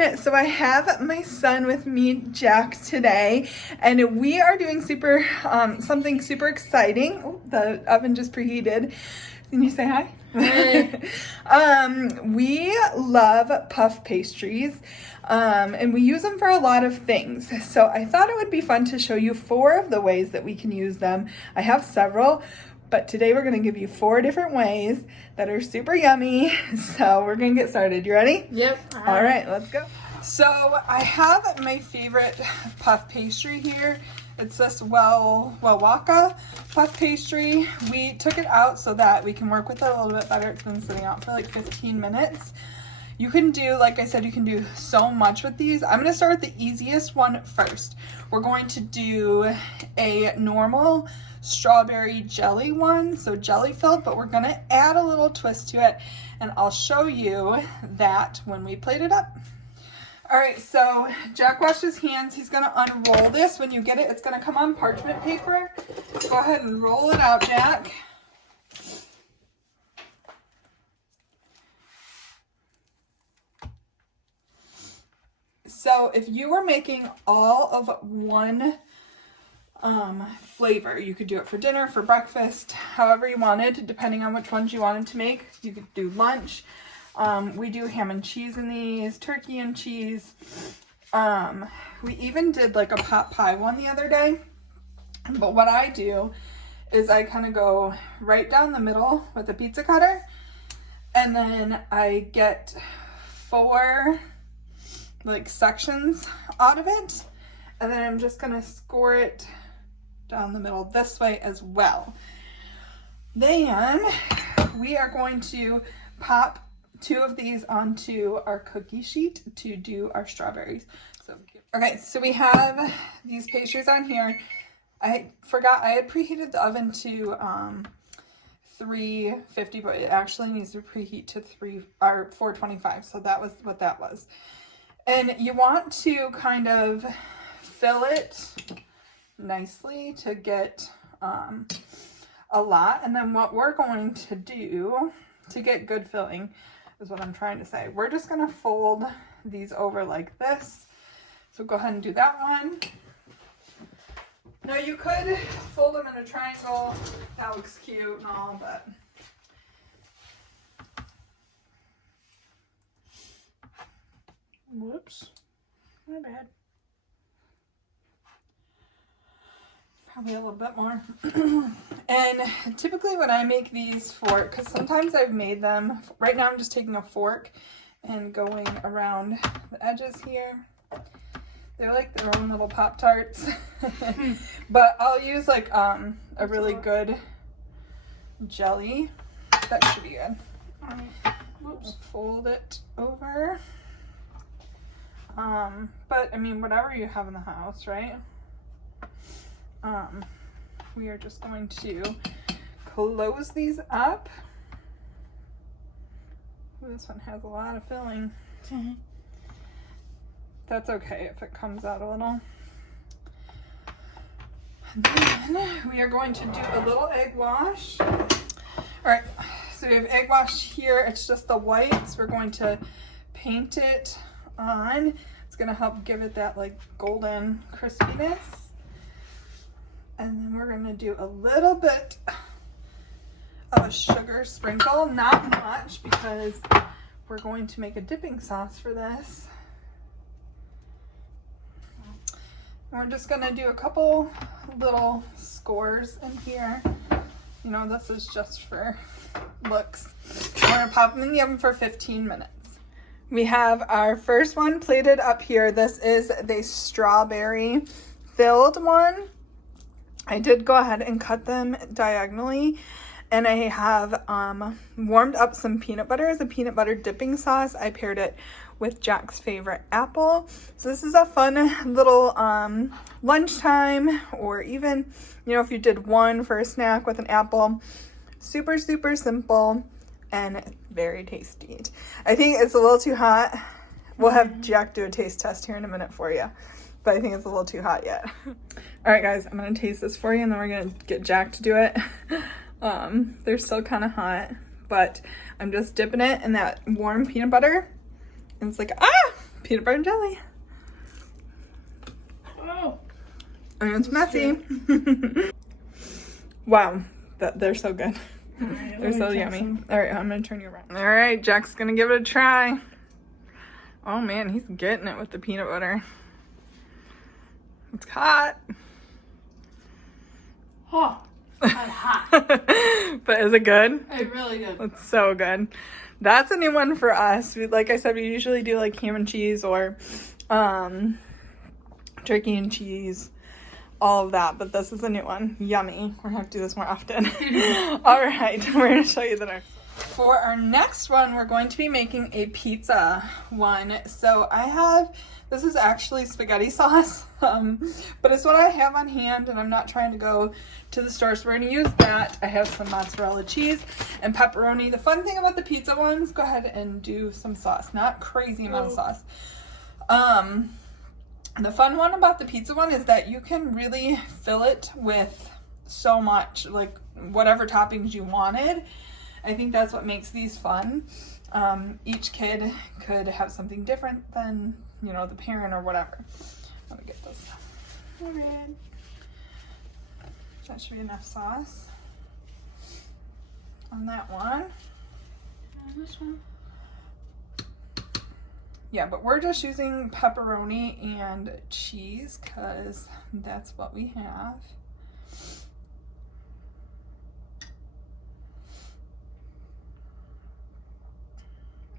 everyone. So I have my son with me, Jack, today, and we are doing something super exciting. Oh, the oven just preheated. Can you say hi? Hi. We love puff pastries, and we use them for a lot of things. So I thought it would be fun to show you 4 of the ways that we can use them. I have several, but today we're going to give you 4 different ways that are super yummy. So we're going to get started. You ready? Yep. All right, let's go. So I have my favorite puff pastry here. It's this Waka puff pastry. We took it out so that we can work with it a little bit better. It's been sitting out for like 15 minutes. You can do, like I said, you can do so much with these. I'm gonna start with the easiest one first. We're going to do a normal strawberry jelly one, so jelly filled, but we're gonna add a little twist to it, and I'll show you that when we plate it up. All right, so Jack washed his hands. He's gonna unroll this. When you get it, it's gonna come on parchment paper. Go ahead and roll it out, Jack. So if you were making all of one flavor, you could do it for dinner, for breakfast, however you wanted, depending on which ones you wanted to make. You could do lunch. We do ham and cheese in these, turkey and cheese. We even did like a pot pie one the other day. But what I do is I kind of go right down the middle with a pizza cutter, and then I get 4 like sections out of it, and then I'm just gonna score it down the middle this way as well. Then we are going to pop 2 of these onto our cookie sheet to do our strawberries. Okay, so we have these pastries on here. I forgot I had preheated the oven to 350, but it actually needs to preheat to 425. So that was what that was. And you want to kind of fill it nicely to get a lot. And then what we're going to do to get good filling is what I'm trying to say. We're just going to fold these over like this. So go ahead and do that one. Now you could fold them in a triangle. That looks cute and all, but Whoops. My bad. probably a little bit more. And typically when I make these for, because sometimes I've made them, right now I'm just taking a fork and going around the edges here. They're like their own little Pop-Tarts. But I'll use like a really good jelly. That should be good. Whoops. Fold it over. But I mean, whatever you have in the house, right? We are just going to close these up. Ooh, this one has a lot of filling. That's okay if it comes out a little. And then we are going to do a little egg wash. All right, so we have egg wash here. It's just the whites. We're going to paint it on. It's gonna help give it that like golden crispiness. And then we're gonna do a little bit of a sugar sprinkle, not much, because we're going to make a dipping sauce for this. And we're just gonna do a couple little scores in here. You know, this is just for looks. We're gonna pop them in the oven for 15 minutes. We have our first one plated up here. This is the strawberry filled one. I did go ahead and cut them diagonally, and I have warmed up some peanut butter as a peanut butter dipping sauce. I paired it with Jack's favorite apple. So this is a fun little lunchtime, or even, you know, if you did one for a snack with an apple. Super, super simple and very tasty. I think it's a little too hot. We'll have Jack do a taste test here in a minute for you, but I think it's a little too hot yet. All right, guys, I'm gonna taste this for you, and then we're gonna get Jack to do it. They're still kind of hot, but I'm just dipping it in that warm peanut butter, and it's like, peanut butter and jelly. Oh. And it's messy. Wow, they're so good. Right, They're so yummy. All right, I'm gonna turn you around. All right, Jack's gonna give it a try. Oh man, he's getting it with the peanut butter. It's hot. Oh, hot. But is it good? It's really good. It's so good. That's a new one for us. Like I said, we usually do like ham and cheese or turkey and cheese, all of that. But this is a new one. Yummy. We're gonna have to do this more often. All right, we're gonna show you the next one. For our next one, we're going to be making a pizza one. So this is actually spaghetti sauce, but it's what I have on hand and I'm not trying to go to the store. So we're gonna use that. I have some mozzarella cheese and pepperoni. The fun thing about the pizza ones, go ahead and do some sauce, not crazy amount of sauce. The fun one about the pizza one is that you can really fill it with so much, like whatever toppings you wanted. I think that's what makes these fun. Each kid could have something different than, you know, the parent or whatever. Let me get this. All right. That should be enough sauce on that one. And this one. Yeah, but we're just using pepperoni and cheese because that's what we have.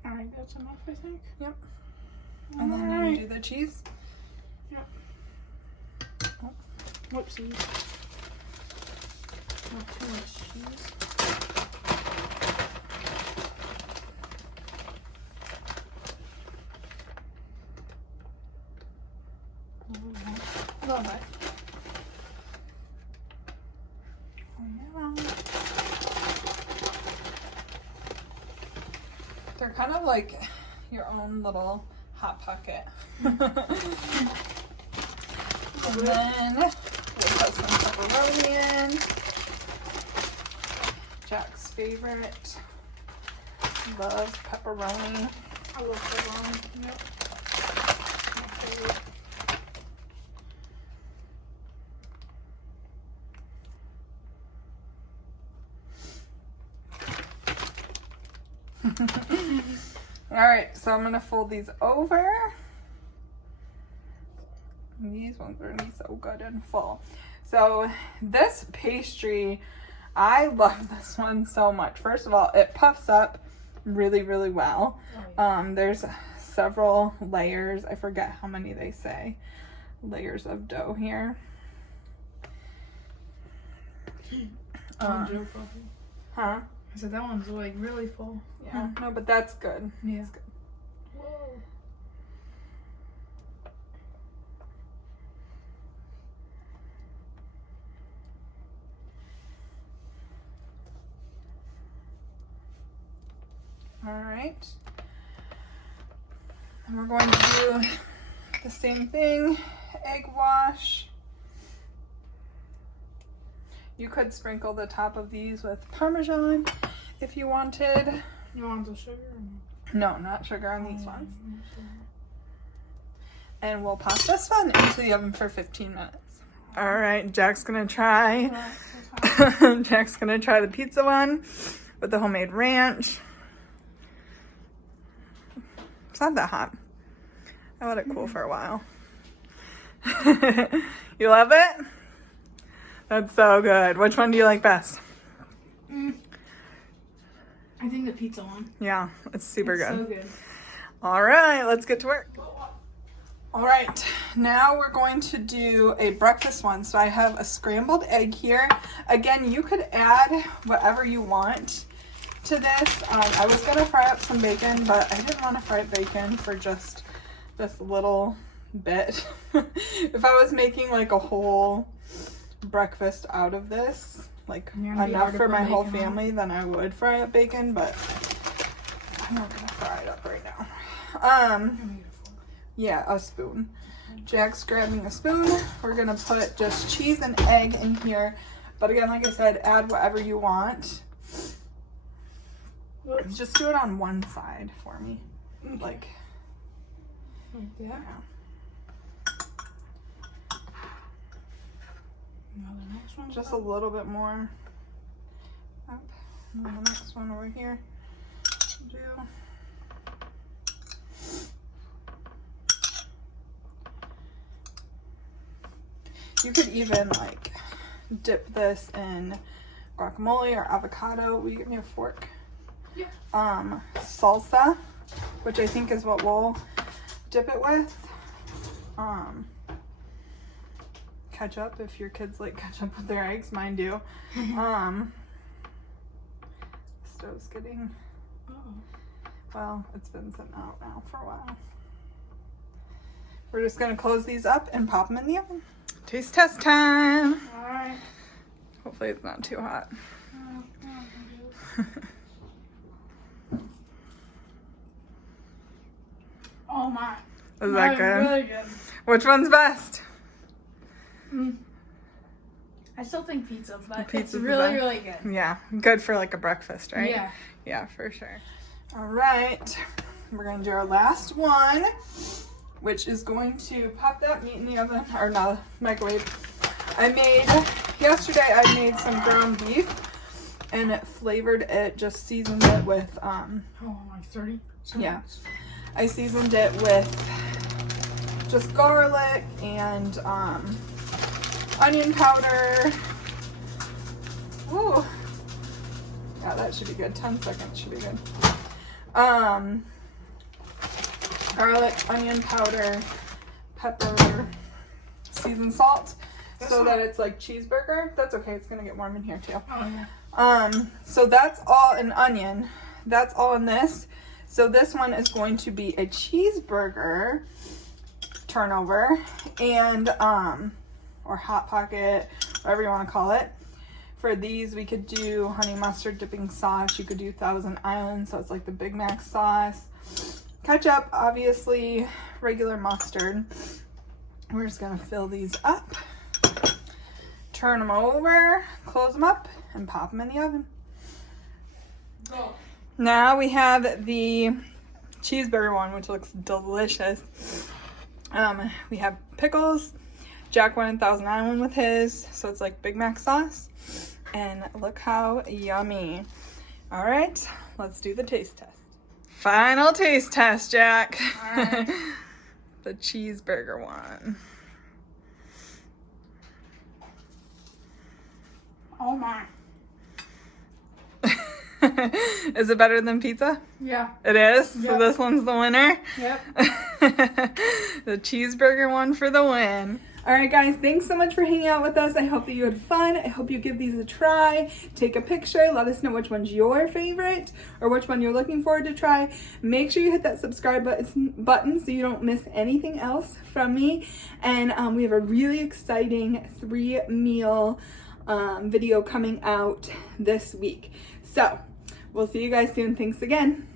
All right, that's enough, I think. Yep. And then you do the cheese. Yep. Oh, whoopsies. Not too much cheese. A little bit. Oh, yeah. They're kind of like your own little hot pocket. And then we'll put some pepperoni in. Jack's favorite. Loves pepperoni. I love pepperoni. Yep. My favorite. All right, so I'm gonna fold these over. These ones are gonna be so good and full. So this pastry, I love this one so much. First of all, it puffs up really, really well. Oh, yeah. There's several layers. I forget how many they say. Layers of dough here. Joe probably. Huh? I said that one's like really full. Yeah. No, but that's good. Yeah. That's good. Whoa. All right. And we're going to do the same thing. Egg wash. You could sprinkle the top of these with Parmesan if you wanted. You want the sugar? No, not sugar on these ones. And we'll pop this one into the oven for 15 minutes. All right, Jack's gonna try. Jack's gonna try the pizza one with the homemade ranch. It's not that hot. I let it cool for a while. You love it? That's so good. Which one do you like best? I think the pizza one. Yeah, it's super good. So good. All right, let's get to work. All right, now we're going to do a breakfast one. So I have a scrambled egg here. Again, you could add whatever you want to this. I was gonna fry up some bacon, but I didn't want to fry up bacon for just this little bit. If I was making like a whole breakfast out of this, like enough for my whole family, then I would fry up bacon, but I'm not gonna fry it up right now. Yeah, a spoon. Jack's grabbing a spoon. We're gonna put just cheese and egg in here, but again, like I said, add whatever you want. Just do it on one side for me, like Like that. Now the next one. Just a little bit more up. And then the next one over here. Do. You could even like dip this in guacamole or avocado. Will you give me a fork? Yeah. Salsa, which I think is what we'll dip it with. Ketchup, if your kids like ketchup with their eggs, mine do. Stove's getting, well, it's been sitting out now for a while. We're just gonna close these up and pop them in the oven. Taste test time. All right. Hopefully it's not too hot. Oh my. Is that good? Really good. Which one's best? I still think pizza, but Pizza's it's the really, best. really good. Yeah, good for like a breakfast, right? Yeah. Yeah, for sure. All right, we're gonna do our last one, which is going to pop that meat in the oven, or not, microwave. Yesterday I made some ground beef and it flavored it, just seasoned it with, Like 30 seconds. Yeah. I seasoned it with just garlic and onion powder. Ooh. Yeah, that should be good. 10 seconds should be good. Garlic, onion powder, pepper, seasoned salt, so that it's like cheeseburger. That's okay. It's gonna get warm in here too. Oh yeah. So that's all an onion. That's all in this. So this one is going to be a cheeseburger turnover and or hot pocket, whatever you want to call it. For these, we could do honey mustard dipping sauce. You could do Thousand Island, so it's like the Big Mac sauce. Ketchup, obviously, regular mustard. We're just gonna fill these up, turn them over, close them up, and pop them in the oven. Go. Now we have the cheeseburger one, which looks delicious. We have pickles. Jack went in Thousand Island with his, so it's like Big Mac sauce. And look how yummy. All right, let's do the taste test. Final taste test, Jack. All right. The cheeseburger one. Oh my. Is it better than pizza? Yeah. It is? Yep. So this one's the winner? Yep. The cheeseburger one for the win. All right, guys, thanks so much for hanging out with us. I hope that you had fun. I hope you give these a try. Take a picture. Let us know which one's your favorite or which one you're looking forward to try. Make sure you hit that subscribe button so you don't miss anything else from me. And we have a really exciting 3-meal video coming out this week. So we'll see you guys soon. Thanks again.